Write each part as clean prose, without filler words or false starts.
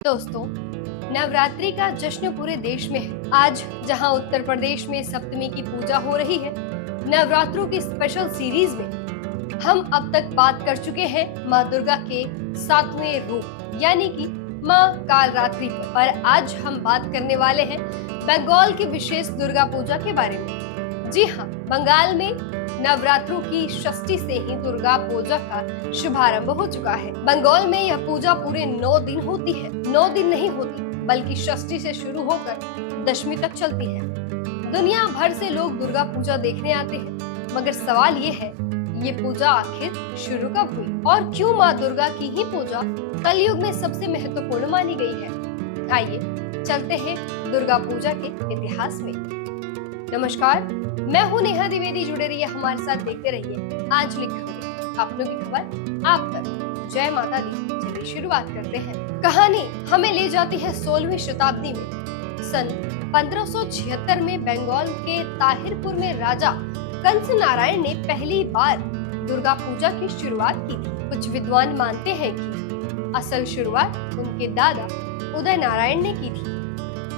दोस्तों, नवरात्रि का जश्न पूरे देश में है। आज जहां उत्तर प्रदेश में सप्तमी की पूजा हो रही है, नवरात्रों की स्पेशल सीरीज में हम अब तक बात कर चुके हैं माँ दुर्गा के 7वें रूप यानी कि माँ कालरात्रि पर आज हम बात करने वाले हैं बंगाल की विशेष दुर्गा पूजा के बारे में। जी हाँ, बंगाल में नवरात्रों की षष्ठी से ही दुर्गा पूजा का शुभारंभ हो चुका है। बंगाल में यह पूजा पूरे 9 दिन होती है। 9 दिन नहीं होती, बल्कि षष्ठी से शुरू होकर दशमी तक चलती है। दुनिया भर से लोग दुर्गा पूजा देखने आते हैं, मगर सवाल ये है, ये पूजा आखिर शुरू कब हुई और क्यों माँ दुर्गा की ही पूजा कलयुग में सबसे महत्वपूर्ण मानी गई है? आइए चलते हैं दुर्गा पूजा के इतिहास में। नमस्कार, मैं हूँ नेहा द्विवेदी। जुड़े रहिए हमारे साथ, देखते रहिए आज लिखेंगे अपनों की खबर आप तक। जय माता दी। चलिए शुरुआत करते हैं। कहानी हमें ले जाती है 16वीं शताब्दी में। सन 1576 में बंगाल के ताहिरपुर में राजा कंस नारायण ने पहली बार दुर्गा पूजा की शुरुआत की थी। कुछ विद्वान मानते हैं कि असल शुरुआत उनके दादा उदय नारायण ने की थी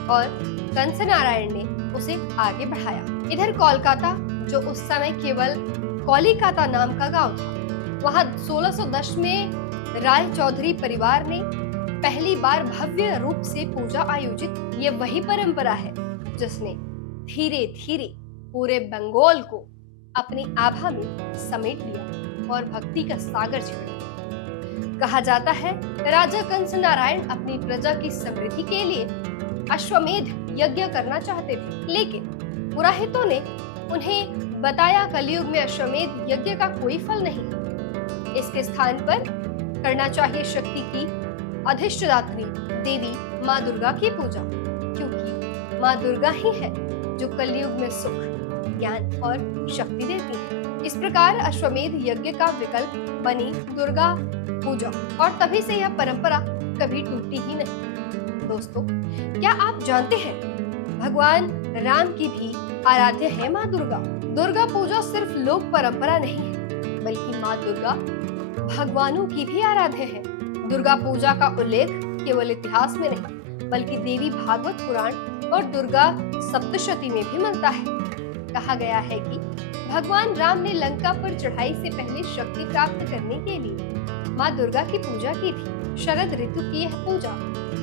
और कंस नारायण ने उसे आगे बढ़ाया। इधर कोलकाता, जो उस समय केवल कोलिकाता नाम का गांव था, वहां 1610 में राय चौधरी परिवार ने पहली बार भव्य रूप से पूजा आयोजित की। ये वही परंपरा है जिसने धीरे धीरे पूरे बंगाल को अपनी आभा में समेट लिया और भक्ति का सागर छेड़ दिया। कहा जाता है राजा कंस नारायण अपनी प्रजा की समृद्धि के लिए अश्वमेध यज्ञ करना चाहते थे, लेकिन पुरोहितों ने उन्हें बताया कलयुग में अश्वमेध यज्ञ का कोई फल नहीं है। इसके स्थान पर करना चाहिए शक्ति की अधिष्ठात्री देवी माँ दुर्गा की पूजा, क्योंकि माँ दुर्गा ही है जो कलयुग में सुख, ज्ञान और शक्ति देती है। इस प्रकार अश्वमेध यज्ञ का विकल्प बनी दुर्गा पूजा और तभी से यह परंपरा कभी टूटी ही नहीं। दोस्तों, क्या आप जानते हैं भगवान राम की भी आराध्य है माँ दुर्गा। दुर्गा पूजा सिर्फ लोक परंपरा नहीं है, बल्कि माँ दुर्गा भगवानों की भी आराध्य है। दुर्गा पूजा का उल्लेख केवल इतिहास में नहीं, बल्कि देवी भागवत पुराण और दुर्गा सप्तशती में भी मिलता है। कहा गया है कि भगवान राम ने लंका पर चढ़ाई से पहले शक्ति प्राप्त करने के लिए माँ दुर्गा की पूजा की थी। शरद ऋतु की यह पूजा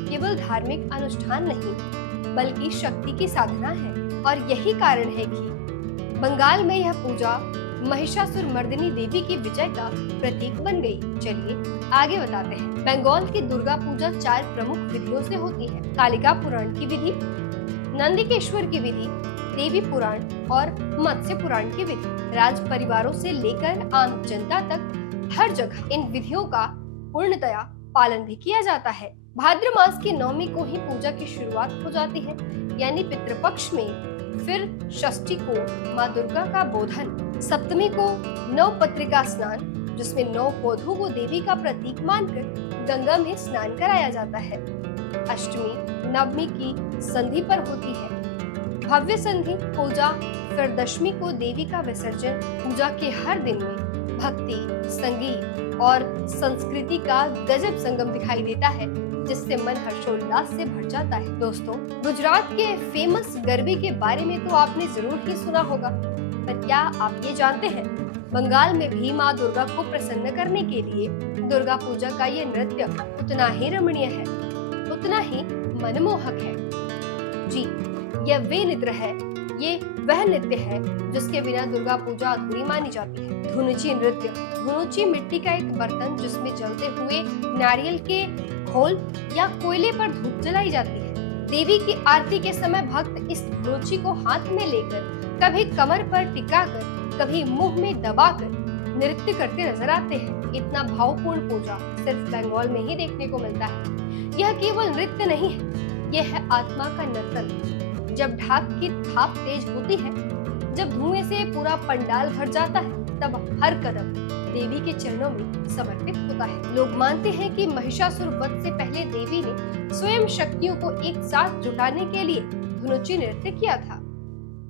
केवल धार्मिक अनुष्ठान नहीं, बल्कि शक्ति की साधना है और यही कारण है कि बंगाल में यह पूजा महिषासुर मर्दिनी देवी की विजय का प्रतीक बन गई। चलिए आगे बताते हैं। बंगाल की दुर्गा पूजा 4 प्रमुख विधियों से होती है। कालिका पुराण की विधि, नंदिकेश्वर की विधि, देवी पुराण और मत्स्य पुराण की विधि। राज परिवारों से लेकर आम जनता तक हर जगह इन विधियों का पूर्णतया पालन भी किया जाता है। भाद्र मास की नवमी को ही पूजा की शुरुआत हो जाती है, यानी पितृपक्ष में। फिर षष्ठी को माँ दुर्गा का बोधन, सप्तमी को नवपत्रिका स्नान, जिसमें 9 पौधों को देवी का प्रतीक मानकर गंगा में स्नान कराया जाता है। अष्टमी नवमी की संधि पर होती है भव्य संधि पूजा। फिर दशमी को देवी का विसर्जन। पूजा के हर दिन में भक्ति, संगीत और संस्कृति का गजब संगम दिखाई देता है, जिससे मन हर्षोल्लास से भर जाता है। दोस्तों, गुजरात के फेमस गरबे के बारे में तो आपने जरूर ही सुना होगा, पर क्या आप ये जानते हैं बंगाल में भी माँ दुर्गा को प्रसन्न करने के लिए दुर्गा पूजा का ये नृत्य उतना ही रमणीय है, उतना ही मनमोहक है। जी, यह वे नृत्य है, ये वह नृत्य है जिसके बिना दुर्गा पूजा अधूरी मानी जाती है। धुनुची नृत्य। धुनुची मिट्टी का एक बर्तन जिसमें जलते हुए नारियल के खोल या कोयले पर धूप जलाई जाती है। देवी की आरती के समय भक्त इस धुनुची को हाथ में लेकर कभी कमर पर टिकाकर, कभी मुंह में दबाकर नृत्य करते नजर आते हैं। इतना भावपूर्ण पूजा सिर्फ बंगाल में ही देखने को मिलता है। यह केवल नृत्य नहीं है, यह है आत्मा का नर्तन। जब ढाक की थाप तेज होती है, जब धुएं से पूरा पंडाल भर जाता है, तब हर कदम देवी के चरणों में समर्पित होता है। लोग मानते हैं कि महिषासुर वध से पहले देवी ने स्वयं शक्तियों को एक साथ जुटाने के लिए धुनुची नृत्य किया था।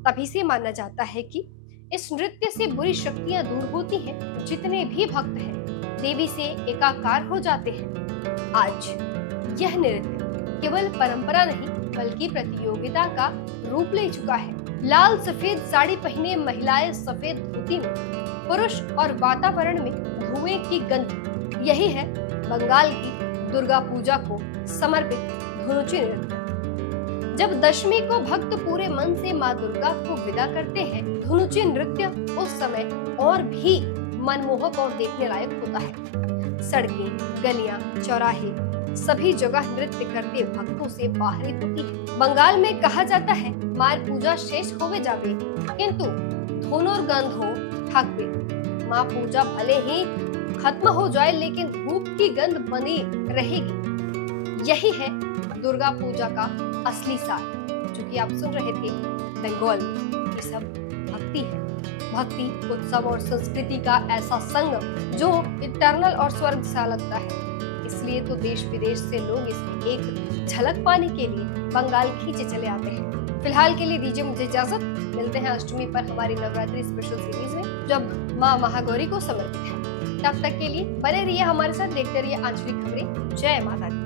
तभी से माना जाता है कि इस नृत्य से बुरी शक्तियां दूर होती हैं। जितने भी भक्त हैं देवी से एकाकार हो जाते हैं। आज यह नृत्य केवल परंपरा नहीं बल्कि प्रतियोगिता का रूप ले चुका है। लाल सफेद साड़ी पहने महिलाएं सफेद धोती में, पुरुष और वातावरण में धुएं की गंध, यही है बंगाल की दुर्गा पूजा को समर्पित धुनुची नृत्य। जब दशमी को भक्त पूरे मन से माँ दुर्गा को विदा करते हैं, धुनुची नृत्य उस समय और भी मनमोहक और देखने लायक होता है। सड़कें, गलियां, चौराहे, सभी जगह नृत्य करते भक्तों से बाहरी होती है। बंगाल में कहा जाता है मार पूजा शेष होवे जावे किंतु धुन और गंध हो थकवे। माँ पूजा भले ही खत्म हो जाए लेकिन धूप की गंध बनी रहेगी। यही है दुर्गा पूजा का असली सार, जो कि आप सुन रहे थे बंगाल में। ये सब भक्ति है, भक्ति, उत्सव और संस्कृति का ऐसा संगम जो इटर्नल और स्वर्ग सा लगता है। इसलिए तो देश विदेश से लोग इसकी एक झलक पाने के लिए बंगाल खींचे चले आते हैं। फिलहाल के लिए दीजिए मुझे इजाजत, मिलते हैं अष्टमी पर हमारी नवरात्रि स्पेशल सीरीज में, जब माँ महागौरी को समर्पित है। तब तक के लिए बने रहिए हमारे साथ, देखते रहिए आंचलिक खबरें। जय माता दी।